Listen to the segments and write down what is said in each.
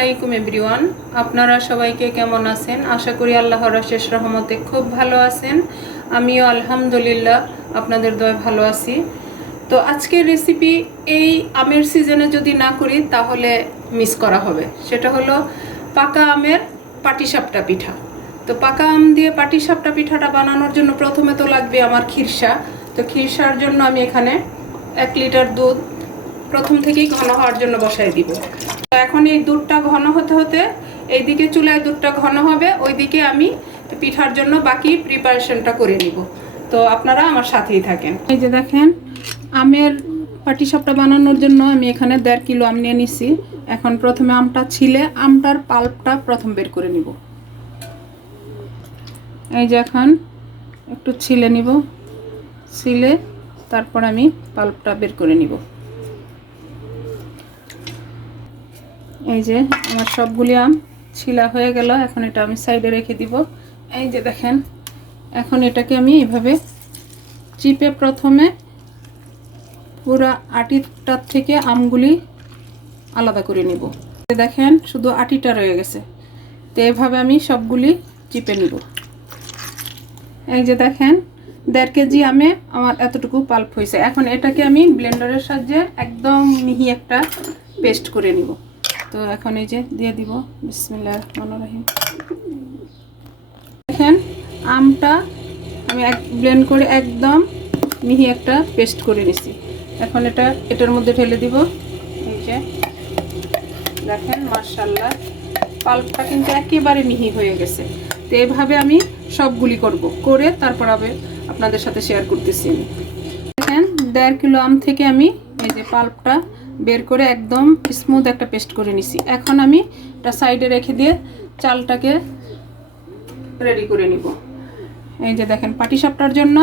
আলাইকুম এভরিওয়ান, আপনারা সবাইকে কেমন আছেন? আশা করি আল্লাহর অশেষ রহমতে খুব ভালো আছেন। আমিও আলহামদুলিল্লাহ আপনাদের দয়ায় ভালো আছি। তো আজকের রেসিপি এই আমের সিজনে যদি না করি তাহলে মিস করা হবে। সেটা হলো পাকা আমের পাটিসাপটা পিঠা। তো পাকা আম দিয়ে পাটিসাপটা পিঠাটা বানানোর জন্য প্রথমে তো লাগবে আমার খিরসা। তো খিরসার জন্য আমি এখানে 1 লিটার দুধ প্রথম থেকেই ঘন হওয়ার জন্য বসাই দিব। তো এখন এই দুধটা ঘন হতে হতে এইদিকে চুলায় দুধটা ঘন হবে, ওইদিকে আমি পিঠার জন্য বাকি প্রিপারেশনটা করে নিব। তো আপনারা আমার সাথেই থাকেন। এই যে দেখেন, আমের পাটিসাপটা বানানোর জন্য আমি এখানে 1.5 কিলো আম নিয়ে নিছি। এখন প্রথমে আমটা ছিলে আমটার পাল্পটা প্রথম বের করে নিব। এই যে এখন একটু ছিলে নিব, ছিলে তারপর আমি পাল্পটা বের করে নিব। এই যে আমার সবগুলি আম ছিলা হয়ে গেল। এখন এটা আমি সাইডে রেখে দিব। এই যে দেখেন, এখন এটাকে আমি এইভাবে চিপে প্রথমে পুরো আটিটার থেকে আমগুলি আলাদা করে নিব। দেখেন শুধু আটিটা রয়ে গেছে। তো এভাবে আমি সবগুলি চিপে নিব। এই যে দেখেন 1.5 কেজি আমে আমার এতটুকু পাল্প হয়েছে। এখন এটাকে আমি ব্লেন্ডারের সাহায্যে একদম মিহি একটা পেস্ট করে নিব। তো এখন এই যে দিয়ে দিব, বিসমিল্লাহির রহমানির রহিম। দেখেন আমটা আমি ব্লেন্ড করে একদম মিহি একটা পেস্ট করে নিছি। এখন এটার মধ্যে ঢেলে দিব। এই যে দেখেন মাশাআল্লাহ পাল্পটা কিন্তু একেবারে মিহি হয়ে গেছে। তো এইভাবে আমি সবগুলি করে তারপর আপনাদের সাথে শেয়ার করতেছি। দেখেন 1.5 কিলো আম থেকে আমি এই যে পাল্পটা বের করে একদম স্মুথ একটা পেস্ট করে নিছি। এখন আমি এটা সাইডে রেখে দিয়ে চালটাকে রেডি করে নিব। এই যে দেখেন পাটিসাপটার জন্য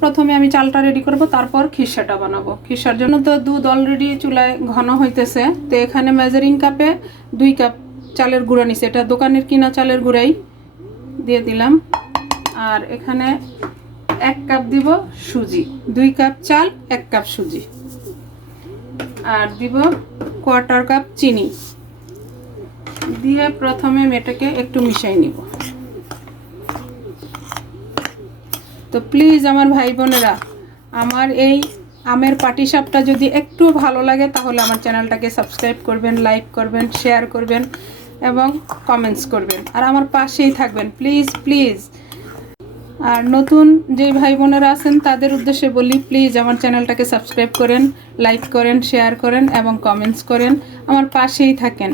প্রথমে আমি চালটা রেডি করব, তারপর খিরসাটা বানাবো। খিরসার জন্য তো দুধ অলরেডি চুলায় ঘন হইতেছে। তো এখানে মেজারিং কাপে 2 কাপ চালের গুঁড়া নিছি। এটা দোকানের কিনা চালের গুঁড়াই দিয়ে দিলাম। আর এখানে 1 কাপ দিব সুজি। 2 কাপ চাল 1 কাপ সুজি। আর দিব 1/4 কাপ চিনি দিয়ে প্রথমে এটাকে একটু মিশাই নিব। তো প্লিজ আমার ভাই বোনেরা, আমার এই আমের পাটিসাপটা যদি একটু ভালো লাগে তাহলে আমার চ্যানেলটাকে সাবস্ক্রাইব করবেন, লাইক করবেন, শেয়ার করবেন এবং কমেন্টস করবেন। আর আমার পাশেই থাকবেন প্লিজ প্লিজ। আর নতুন যে ভাই বোনেরা আছেন তাদের উদ্দেশ্যে বলি, প্লিজ আমার চ্যানেলটাকে সাবস্ক্রাইব করেন, লাইক করেন, শেয়ার করেন এবং কমেন্টস করেন, আমার পাশেই থাকেন।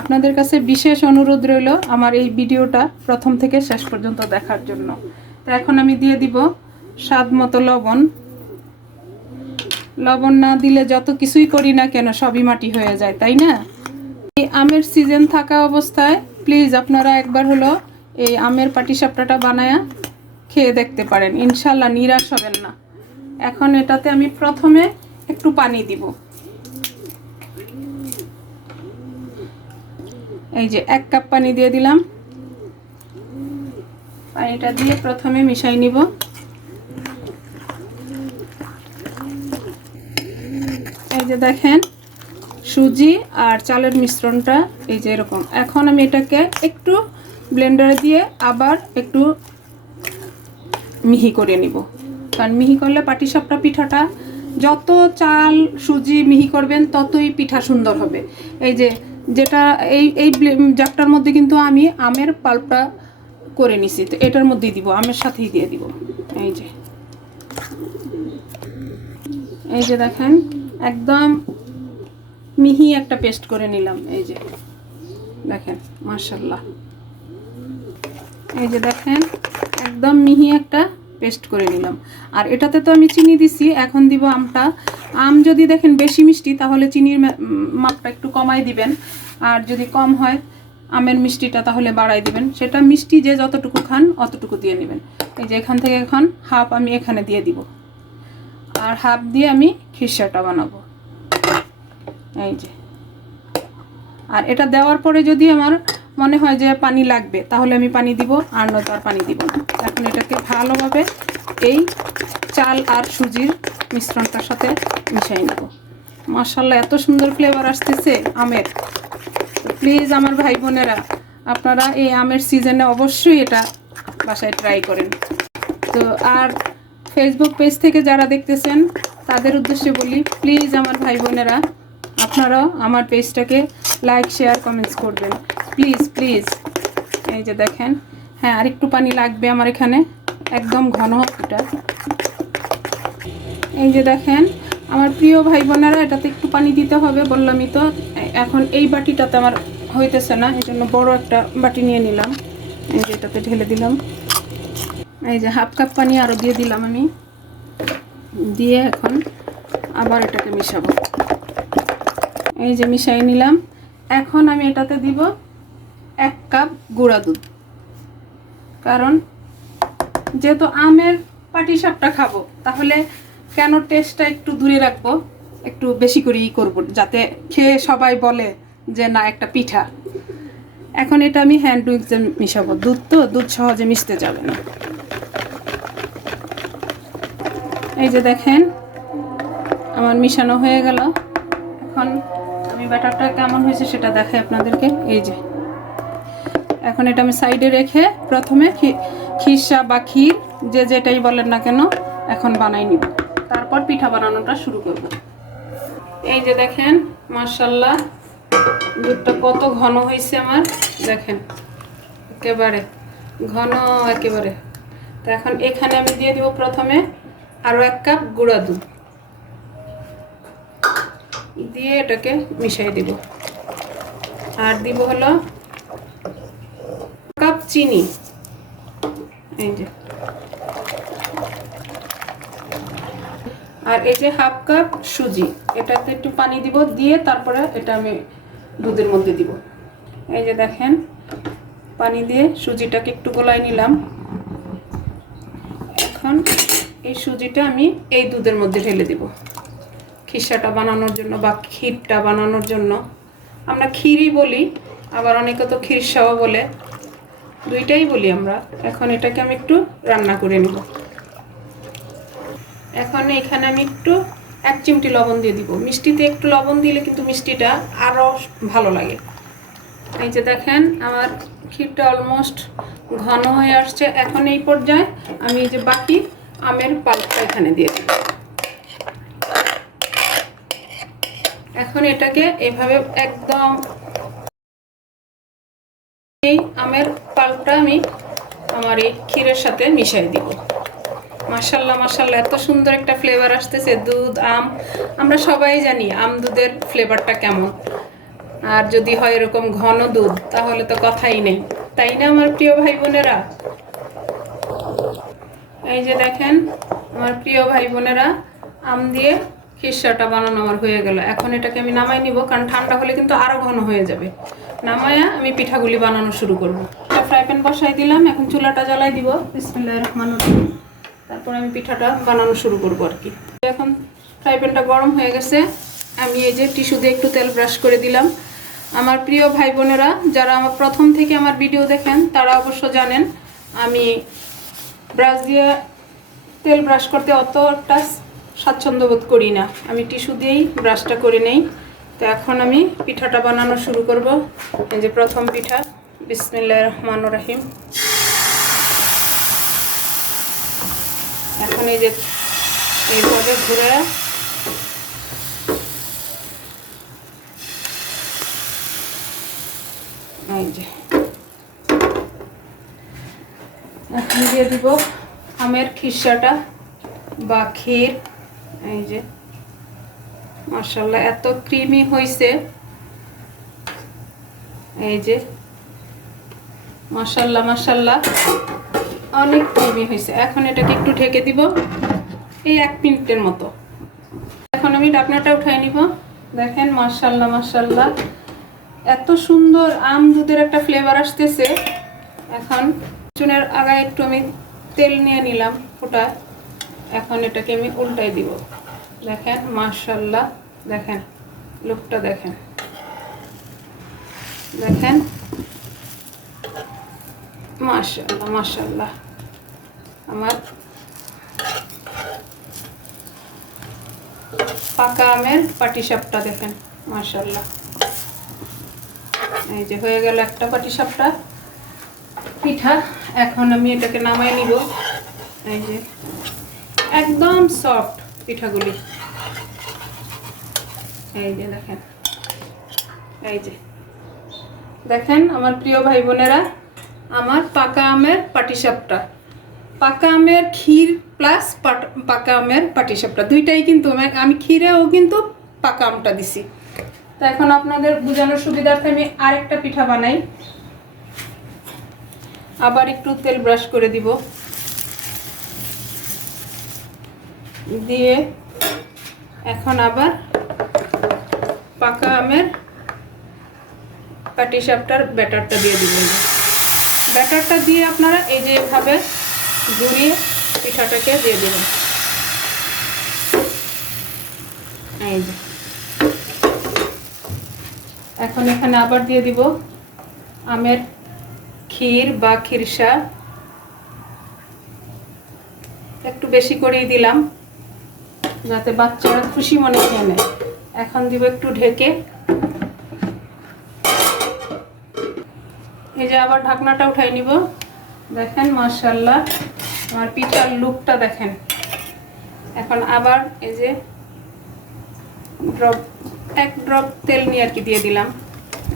আপনাদের কাছে বিশেষ অনুরোধ রইল আমার এই ভিডিওটা প্রথম থেকে শেষ পর্যন্ত দেখার জন্য। তো এখন আমি দিয়ে দিব স্বাদ মতো লবণ। লবণ না দিলে যত কিছুই করি না কেন সবই মাটি হয়ে যায়, তাই না? এই আমের সিজন থাকা অবস্থায় প্লিজ আপনারা একবার হলো এই আমের পাটিসাপটাটা বানায়া খেয়ে দেখতে পারেন, ইনশাল্লাহ নিরাশ হবেন না। এখন এটাতে আমি প্রথমে একটু পানি দিব। এই যে 1 কাপ পানি দিয়ে দিলাম। পানিটা দিয়ে প্রথমে মিশাই নিব। এই যে দেখেন সুজি আর চালের মিশ্রণটা এই যে এরকম। এখন আমি এটাকে একটু ব্লেন্ডারে দিয়ে আবার একটু মিহি করে নিব। কারণ মিহি করলে পাটিসাপটা পিঠাটা যত চাল সুজি মিহি করবেন ততই পিঠা সুন্দর হবে। এই যে যেটা এই জারটার মধ্যে কিন্তু আমি আমের পাল্পটা করে নিছি। তো এটার মধ্যেই দিব, আমের সাথেই দিয়ে দিব। এই যে দেখেন একদম মিহি একটা পেস্ট করে নিলাম। এই যে দেখেন মাশাআল্লাহ। এই যে দেখেন একদম মিহি একটা পেস্ট করে নিলাম। আর এটাতে তো আমি চিনি দিছি, এখন দিব আমটা। আম যদি দেখেন বেশি মিষ্টি তাহলে চিনির মাপটা একটু কমাই দিবেন, আর যদি কম হয় আমের মিষ্টিটা তাহলে বাড়াই দিবেন। সেটা মিষ্টি যে যতটুকু খান অতটুকু দিয়ে নেবেন। এই যে এখান থেকে এখন হাফ আমি এখানে দিয়ে দিব, আর হাফ দিয়ে আমি খিরসাটা বানাবো। এই যে, আর এটা দেওয়ার পরে যদি আমার মনে হয় যে পানি লাগবে তাহলে আমি পানি দিব, আর নয়তো আর পানি দিব না। এখন এটাকে ভালোভাবে এই চাল আর সুজির মিশ্রণটার সাথে মিশিয়ে নেব। মাশাআল্লাহ এত সুন্দর ফ্লেভার আসতেছে আমের। প্লিজ আমার ভাই বোনেরা, আপনারা এই আমের সিজনে অবশ্যই এটা বাসায় ট্রাই করেন। তো আর ফেসবুক পেজ থেকে যারা দেখতেছেন তাদের উদ্দেশ্যে বলি, প্লিজ আমার ভাই বোনেরা আপনারাও আমার পেজটাকে লাইক শেয়ার কমেন্টস করবেন, প্লিজ প্লিজ। এই যে দেখেন, হ্যাঁ আর একটু পানি লাগবে আমার এখানে, একদম ঘন এটা। এই যে দেখেন আমার প্রিয় ভাই বোনেরা, এটাতে একটু পানি দিতে হবে বললামই তো। এখন এই বাটিটাতে আমার হইতেছে না, এই জন্য বড় একটা বাটি নিয়ে নিলাম। এই যে এটাতে ঢেলে দিলাম। এই যে হাফ কাপ পানি আরও দিয়ে দিলাম আমি, দিয়ে এখন আবার এটাকে মিশাবো। এই যে মিশাই নিলাম। এখন আমি এটাতে দিব 1 কাপ গুঁড়া দুধ, কারণ যেহেতু আমের পাটিসাপটা খাবো, তাহলে কেন টেস্টটা একটু দূরে রাখবো, একটু বেশি করেই করবো, যাতে খেয়ে সবাই বলে যে না একটা পিঠা। এখন এটা আমি হ্যান্ড উইক্সে মিশাবো, দুধ তো দুধ সহজে মিশতে যাবে না। এই যে দেখেন আমার মিশানো হয়ে গেল। এখন আমি ব্যাটারটা কেমন হয়েছে সেটা দেখাই আপনাদেরকে। এই যে এখন এটা আমি সাইডে রেখে প্রথমে খিরসা বা ক্ষীর যে যেটাই বলেন না কেন এখন বানাই নিব, তারপর পিঠা বানানোটা শুরু করব। এই যে দেখেন মাশাআল্লাহ দুধটা কত ঘন হয়েছে আমার, দেখেন একেবারে ঘন একেবারে। তো এখন এখানে আমি দিয়ে দিব প্রথমে আরও 1 কাপ গুঁড়া দুধ, দিয়ে এটাকে মিশাই দিব। আর দিব হলো কাপ চিনি, এই যে, আর এই যে হাফ কাপ সুজি, এটাতে একটু পানি দিব, দিয়ে তারপরে এটা আমি দুধের মধ্যে দিব। এই যে দেখেন পানি দিয়ে সুজিটাকে একটু গলায় নিলাম। এখন এই সুজিটা আমি এই দুধের মধ্যে ঢেলে দিব খিরসাটা বানানোর জন্য বা ক্ষীরটা বানানোর জন্য। আমরা ক্ষীরই বলি, আবার অনেকে তো খিরসাও বলে, দুইটাই বলি আমরা। এখন এটাকে আমি একটু রান্না করে নিব। এখন এখানে আমি একটু 1 চিমটি লবণ দিয়ে দিব। মিষ্টিতে একটু লবণ দিলে কিন্তু মিষ্টিটা আরও ভালো লাগে। এই যে দেখেন আমার ক্ষীরটা অলমোস্ট ঘন হয়ে আসছে। এখন এই পর্যায়ে আমি এই যে বাকি আমের পাল্পটা এখানে দিয়ে দিই। এখন এটাকে এভাবে একদম এই আমের পাল্পটা আমি আমার এই ক্ষীরের সাথে মিশিয়ে দিব। মাশাআল্লাহ মাশাআল্লাহ এত সুন্দর একটা ফ্লেভার আসতেছে। দুধ আম, আমরা সবাই জানি আম দুধের ফ্লেভারটা কেমন, আর যদি হয় এরকম ঘন দুধ তাহলে তো কথাই নেই, তাই না আমার প্রিয় ভাই বোনেরা? এই যে দেখেন আমার প্রিয় ভাই বোনেরা, আম দিয়ে খিরসাটা বানানো আমার হয়ে গেল। এখন এটাকে আমি নামাই নিব, কারণ ঠান্ডা হলে কিন্তু আরো ঘন হয়ে যাবে। নামায়া আমি পিঠাগুলি বানানো শুরু করব। একটা ফ্রাই প্যান বসাই দিলাম, এখন চুলাটা জ্বালাই দিব। বিসমিল্লাহির রহমানির রহিম। তারপর আমি পিঠাটা বানানো শুরু করব আর কি। এখন ফ্রাই প্যানটা গরম হয়ে গেছে, আমি এই যে টিস্যু দিয়ে একটু তেল ব্রাশ করে দিলাম। আমার প্রিয় ভাই বোনেরা যারা আমার প্রথম থেকে আমার ভিডিও দেখেন তারা অবশ্য জানেন আমি ব্রাশ দিয়ে তেল ব্রাশ করতে অতটা স্বাচ্ছন্দ্য বোধ করি না, আমি টিস্যু দিয়েই ব্রাশটা করে নেই। তো এখন আমি পিঠাটা বানানো শুরু করব। এই যে প্রথম পিঠা, বিসমিল্লাহির রহমানির রহিম। এখন এই যে এইভাবে ঘুরে এই যে এখন দিয়ে দিব আমের খিরসাটা বা ক্ষীর। এই যে মাশাআল্লাহ এত ক্রিমি হয়েছে, এই যে মাশাআল্লাহ মাশাআল্লাহ অনেক ক্রিমি হয়েছে। এখন এটাকে একটু ঢেকে দিব এই 1 মিনিটের মতো। এখন আমি ঢাকনাটা উঠাই নিব। দেখেন মাশাআল্লাহ মাশাআল্লাহ এত সুন্দর আম দুধের একটা ফ্লেভার আসতেছে। এখন চুনের আগায় একটু আমি তেল নিয়ে নিলাম ফোটা। এখন এটাকে আমি উল্টাই দিব। দেখেন মাশাআল্লাহ, দেখেন লুকটা দেখেন, দেখেন মাশাআল্লাহ মাশাআল্লাহ আমার পাকা আমের পাটিসাপটা দেখেন মাশাআল্লাহ। এই যে হয়ে গেল একটা পাটিসাপটা পিঠা। এখন আমি এটাকে নামাই নিব। এই যে একদম সফট পিঠাগুলি, এই যে দেখেন, এই যে দেখেন আমার প্রিয় ভাই বোনেরা, আমার পাকা আমের পাটিসাপটা, পাকা আমের ক্ষীর প্লাস পাকা আমের পাটিসাপটা দুইটাই কিন্তু আমি ক্ষীরেও কিন্তু পাকা আমটা দিছি। তো এখন আপনাদের বোঝানোর সুবিধার্থে আমি আরেকটা পিঠা বানাই। আবার একটু তেল ব্রাশ করে দিব, দিয়ে এখন আবার পাকা আমের পাটিসাপটার ব্যাটারটা দিয়ে দিবেন। ব্যাটারটা দিয়ে আপনারা এই যে এভাবে ঘুরিয়ে পিঠাটাকে দিয়ে দেবেন। এই যে এখন এখানে আবার দিয়ে দিব আমের ক্ষীর বা ক্ষীরসা, একটু বেশি করেই দিলাম যাতে বাচ্চারা খুশি মনে খেয়ে নেয়। এখন দিব একটু ঢেকে। এই যে আবার ঢাকনাটা উঠাই নিব। দেখেন মাশাআল্লাহ আমার পিঠার লুকটা দেখেন। এখন আবার এই যে এক ড্রপ তেল নিয়ে আর কি দিয়ে দিলাম।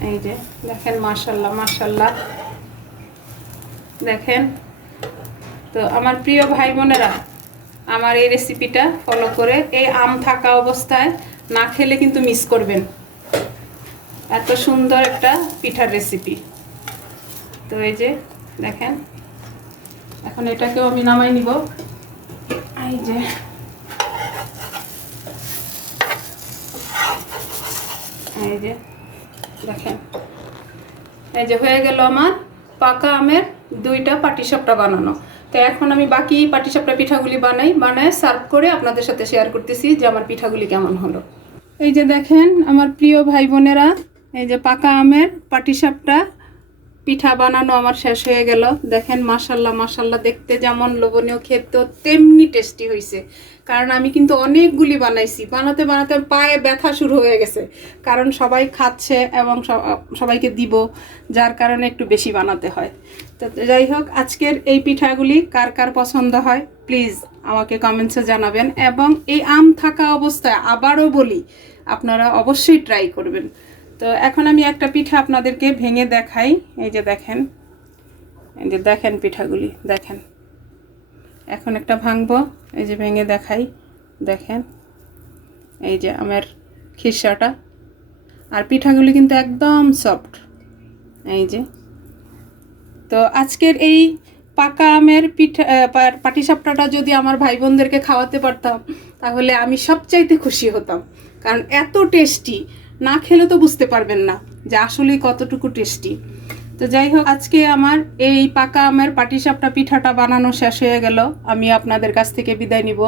এই যে দেখেন মাশাআল্লাহ মাশাআল্লাহ দেখেন। তো আমার প্রিয় ভাই বোনেরা, আমার এই রেসিপিটা ফলো করে এই আম থাকা অবস্থায় না খেলে কিন্তু মিস করবেন, এত সুন্দর একটা পিঠার রেসিপি। তো এই যে দেখেন এখন এটাকেও আমি নামাই নিব। এই যে এই যে দেখেন, এই যে হয়ে গেল আমার পাকা আমের দুইটা পাটিসাপটা বানানো। তো এখন আমি বাকি পাটিসাপটা পিঠাগুলি বানায় সার্ভ করে আপনাদের সাথে শেয়ার করতেছি যে আমার পিঠাগুলি কেমন হলো। এই যে দেখেন আমার প্রিয় ভাই বোনেরা, এই যে পাকা আমের পাটিসাপটা পিঠা বানানো আমার শেষ হয়ে গেল। দেখেন মাশাআল্লাহ মাশাআল্লাহ, দেখতে যেমন লোভনীয়, খেতে তেমনি টেস্টি হয়েছে। কারণ আমি কিন্তু অনেকগুলি বানাইছি, বানাতে বানাতে পায়ে ব্যথা শুরু হয়ে গেছে, কারণ সবাই খাচ্ছে এবং সবাইকে দিব, যার কারণে একটু বেশি বানাতে হয়। তো যাই হোক, আজকের এই পিঠাগুলি কার কার পছন্দ হয় প্লিজ আমাকে কমেন্টসে জানাবেন। এবং এই আম থাকা অবস্থায় আবারও বলি আপনারা অবশ্যই ট্রাই করবেন। তো এখন আমি একটা পিঠা আপনাদেরকে ভেঙে দেখাই। এই যে দেখেন, এই যে দেখেন পিঠাগুলি দেখেন। এখন একটা ভাঙবো, এই যে ভেঙে দেখাই। দেখেন এই যে আমার খিরসাটা, আর পিঠাগুলি কিন্তু একদম সফট। এই যে তো আজকের এই পাকা আমের পিঠা পাটিসাপটাটা যদি আমার ভাই বোনদেরকে খাওয়াতে পারতাম তাহলে আমি সবচাইতে খুশি হতাম, কারণ এত টেস্টি, না খেলে তো বুঝতে পারবেন না যে আসলে কতটুকু টেস্টি। তো যাই হোক, আজকে আমার এই পাকা আমের পাটিসাপটা পিঠাটা বানানো শেষ হয়ে গেল। আমি আপনাদের কাছ থেকে বিদায় নিব,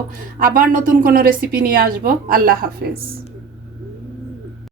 আবার নতুন কোনো রেসিপি নিয়ে আসবো। আল্লাহ হাফেজ।